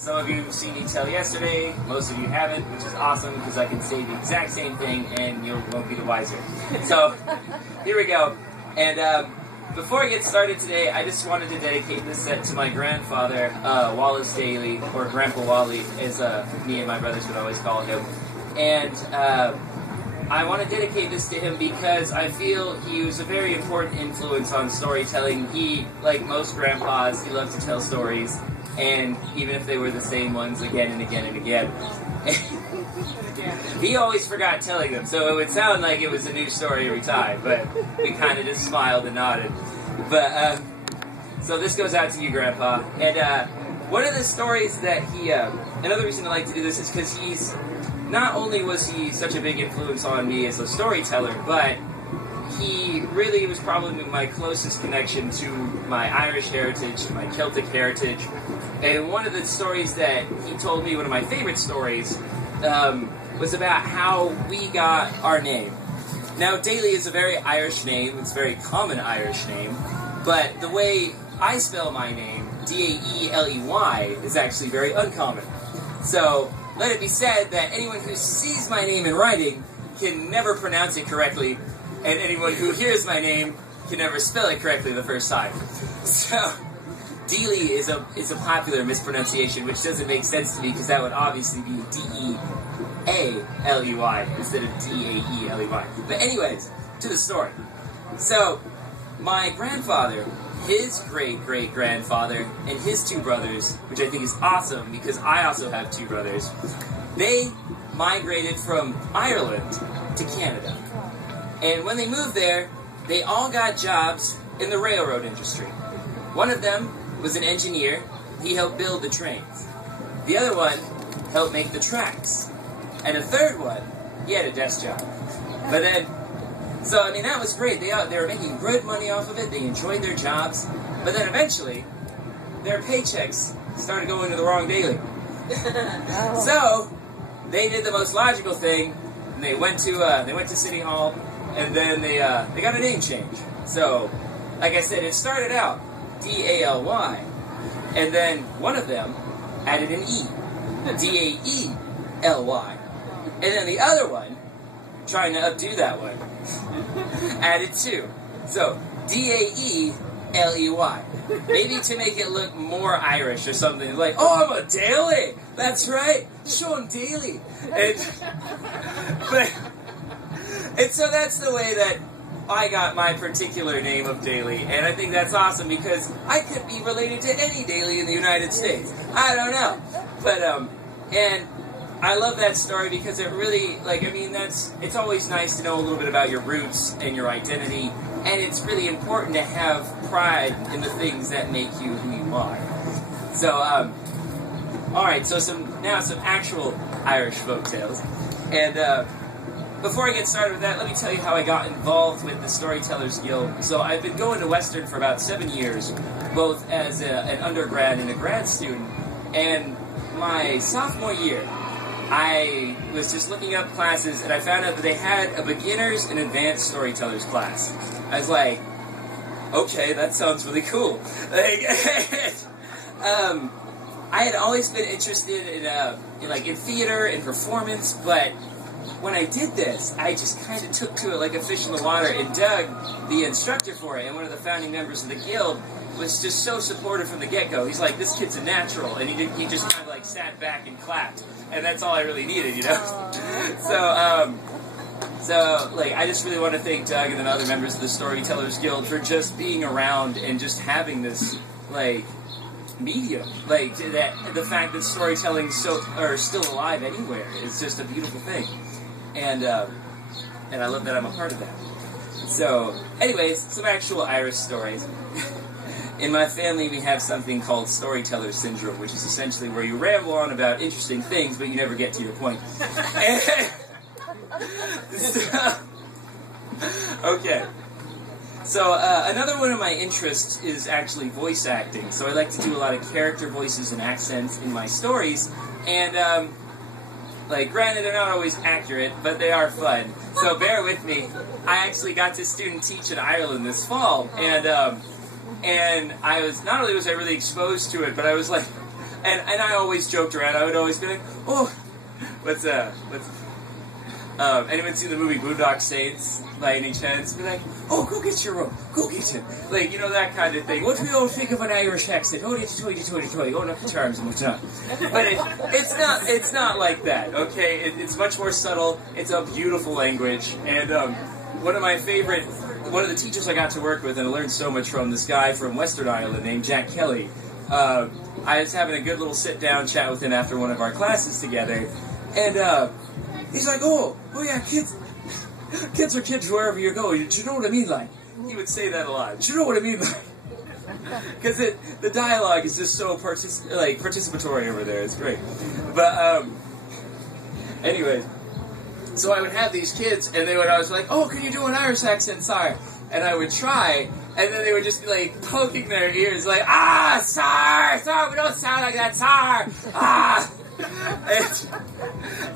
Some of you have seen me tell yesterday, most of you haven't, which is awesome because I can say the exact same thing and you won't be the wiser. So, here we go. And before I get started today, I just wanted to dedicate this set to my grandfather, Wallace Daeley, or Grandpa Wally, as me and my brothers would always call him. And I want to dedicate this to him because I feel he was a very important influence on storytelling. He, like most grandpas, he loved to tell stories, and even if they were the same ones again and again and again. He always forgot telling them, so it would sound like it was a new story every time, but we kind of just smiled and nodded. But, so this goes out to you, Grandpa. And one of the stories that he, another reason I like to do this is because he's, not only was he such a big influence on me as a storyteller, but he really was probably my closest connection to my Irish heritage, to my Celtic heritage. And one of the stories that he told me, one of my favorite stories, was about how we got our name. Now, Daeley is a very Irish name. It's a very common Irish name. But the way I spell my name, D-A-E-L-E-Y, is actually very uncommon. So, let it be said that anyone who sees my name in writing can never pronounce it correctly, and anyone who hears my name can never spell it correctly the first time. So, Daeley is a popular mispronunciation, which doesn't make sense to me because that would obviously be D-E-A-L-E-Y instead of D-A-E-L-E-Y. But anyways, to the story. So, my grandfather, his great-great-grandfather, and his two brothers, which I think is awesome because I also have two brothers, they migrated from Ireland to Canada. And when they moved there, they all got jobs in the railroad industry. One of them was an engineer. He helped build the trains. The other one helped make the tracks. And the third one, he had a desk job. But then, so I mean, that was great. They were making good money off of it. They enjoyed their jobs. But then eventually, their paychecks started going to the wrong Daeley. So, they did the most logical thing, and they went to City Hall, and then they got a name change. So, like I said, it started out D-A-L-Y, and then one of them added an E, D-A-E-L-Y, and then the other one, trying to updo that one, added 2. So, D-A-E-L-E-Y. Maybe to make it look more Irish or something. Like, oh, I'm a Daeley! That's right! Sean Daeley! And so that's the way that I got my particular name of Daeley. And I think that's awesome because I could be related to any Daeley in the United States. I don't know. But, and I love that story because it really, like, I mean, it's always nice to know a little bit about your roots and your identity, and it's really important to have pride in the things that make you who you are. So, alright, so now some actual Irish folktales. And, before I get started with that, let me tell you how I got involved with the Storytellers Guild. So I've been going to Western for about 7 years, both as an undergrad and a grad student, and my sophomore year, I was just looking up classes, and I found out that they had a beginners and advanced storytellers class. I was like, okay, that sounds really cool. Like, I had always been interested in theater and performance, but when I did this, I just kind of took to it like a fish in the water, and Doug, the instructor for it, and one of the founding members of the guild, was just so supportive from the get-go. He's like, this kid's a natural, and he just kind of like sat back and clapped, and that's all I really needed, you know? So, like, I just really want to thank Doug and the other members of the Storytellers Guild for just being around and just having this, like, medium. Like, the fact that storytelling is still alive anywhere is just a beautiful thing. And I love that I'm a part of that. So, anyways, some actual Irish stories. In my family, we have something called storyteller syndrome, which is essentially where you ramble on about interesting things, but you never get to your point. Okay. So, another one of my interests is actually voice acting. So I like to do a lot of character voices and accents in my stories. And, like, granted, they're not always accurate, but they are fun. So bear with me. I actually got to student teach in Ireland this fall. And I was, not only was I really exposed to it, but I was like, And I always joked around. I would always be like, oh, anyone seen the movie Boondock Saints by any chance? Be like, oh, go get your rope, go get it. Like, you know, that kind of thing. What do we all think of an Irish accent? Oh, going up the charms and whatnot. But it's not like that, okay? It's much more subtle. It's a beautiful language. And one of the teachers I got to work with and I learned so much from, this guy from Western Ireland named Jack Kelly. I was having a good little sit-down chat with him after one of our classes together. And he's like, oh yeah, kids are kids wherever you go. Do you know what I mean? Like, he would say that a lot. Do you know what I mean? Like, because the dialogue is just so participatory over there. It's great. But anyway, so I would have these kids, and I was like, oh, can you do an Irish accent, sir? And I would try, and then they would just be like poking their ears, like, ah, sir, we don't sound like that, sir, ah.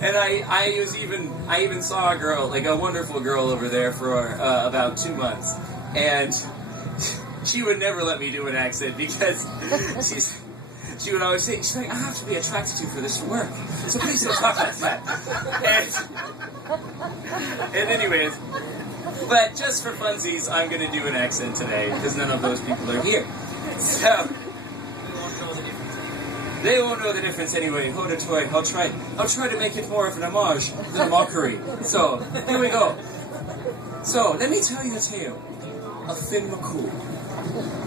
And I even saw a girl, like a wonderful girl over there for about 2 months, and she would never let me do an accent because she would always say, she's like, I have to be attracted to you for this to work, so please don't talk like that. And anyways, but just for funsies, I'm going to do an accent today because none of those people are here. So they won't know the difference anyway. Hold it, toy. I'll try to make it more of an homage than a mockery. So, here we go. So, let me tell you a tale of Finn McCool.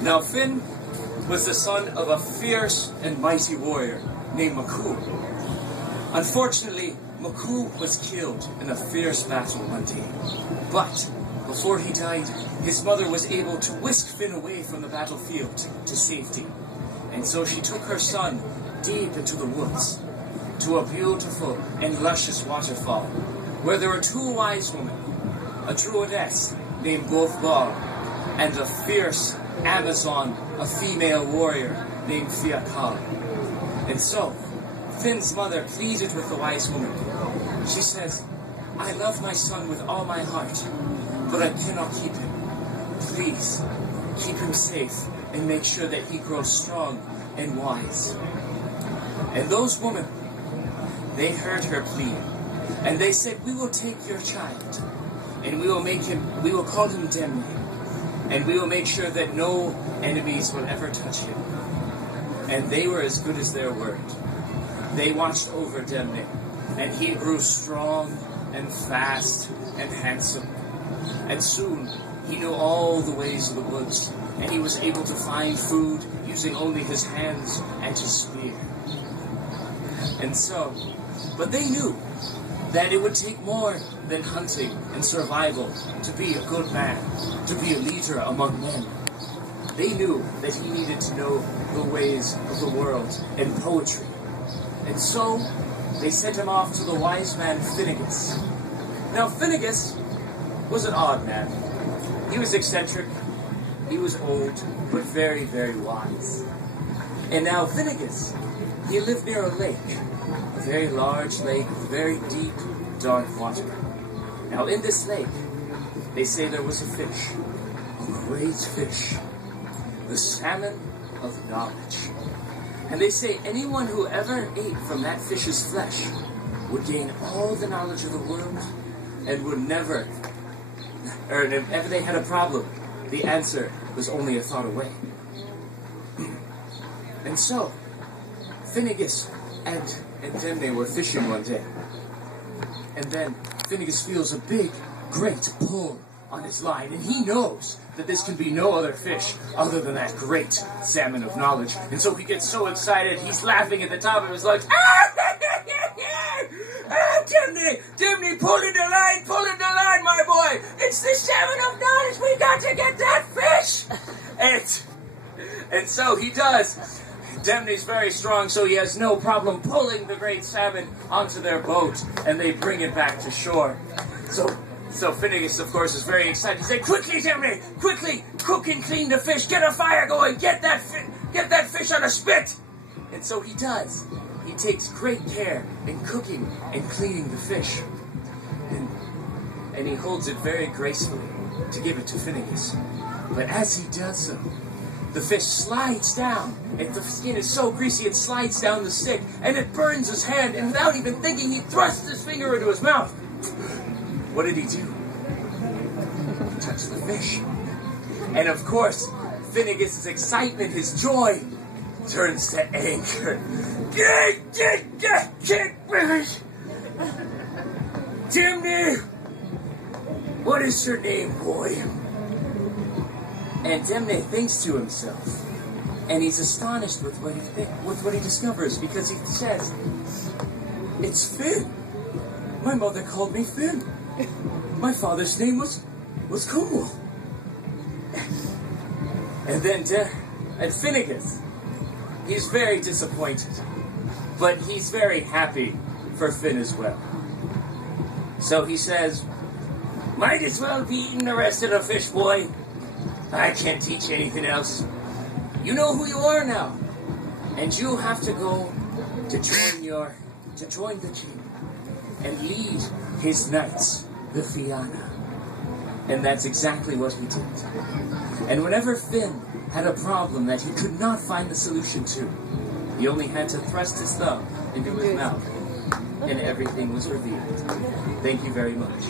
Now, Finn was the son of a fierce and mighty warrior named McCool. Unfortunately, McCool was killed in a fierce battle one day. But before he died, his mother was able to whisk Finn away from the battlefield to safety. And so she took her son deep into the woods, to a beautiful and luscious waterfall, where there were 2 wise women, a druidess named Ball, and a fierce Amazon, a female warrior named Fiakal. And so, Finn's mother pleaded with the wise woman. She says, I love my son with all my heart, but I cannot keep him. Please, keep him safe and make sure that he grows strong and wise. And those women, they heard her plea, and they said, we will take your child, and we will call him Demne, and we will make sure that no enemies will ever touch him. And they were as good as their word. They watched over Demne, and he grew strong and fast and handsome. And soon, he knew all the ways of the woods, and he was able to find food using only his hands and his spear. And so, but they knew that it would take more than hunting and survival to be a good man, to be a leader among men. They knew that he needed to know the ways of the world and poetry. And so, they sent him off to the wise man Finnegas. Now, Finnegas was an odd man. He was eccentric, he was old, but very, very wise. And now Finnegas, he lived near a lake, a very large lake with very deep, dark water. Now in this lake, they say there was a fish, a great fish, the salmon of knowledge. And they say anyone who ever ate from that fish's flesh would gain all the knowledge of the world and would never, or if ever they had a problem, the answer was only a thought away. And so, Finnegas and Demne were fishing one day. And then Finnegas feels a big, great pull on his line, and he knows that this can be no other fish other than that great salmon of knowledge. And so he gets so excited, he's laughing at the top of his lungs. Demne, pulling the line, my boy. It's the salmon of knowledge. We got to get that fish. And so he does. Demne's very strong, so he has no problem pulling the great salmon onto their boat, and they bring it back to shore. So Finnegas, of course, is very excited. He said, quickly, Demne, quickly, cook and clean the fish. Get a fire going. Get that fish on a spit. And so he does. He takes great care in cooking and cleaning the fish. And he holds it very gracefully to give it to Finnegas. But as he does so, the fish slides down. And the skin is so greasy, it slides down the stick, and it burns his hand, and without even thinking, he thrusts his finger into his mouth. What did he do? Touch the fish. And of course, Finnegas's excitement, his joy, turns to anger. Dimney! What is your name, boy? And Dimney thinks to himself, and he's astonished with what he discovers, because he says, "It's Finn. My mother called me Finn. My father's name was Cool." And then and Finnegas, he's very disappointed, but he's very happy for Finn as well. So he says, "Might as well be eating the rest of the fish, boy. I can't teach you anything else. You know who you are now, and you'll have to go to join the king and lead his knights, the Fianna." And that's exactly what he did. And whenever Finn had a problem that he could not find the solution to, he only had to thrust his thumb into his mouth, and everything was revealed. Thank you very much.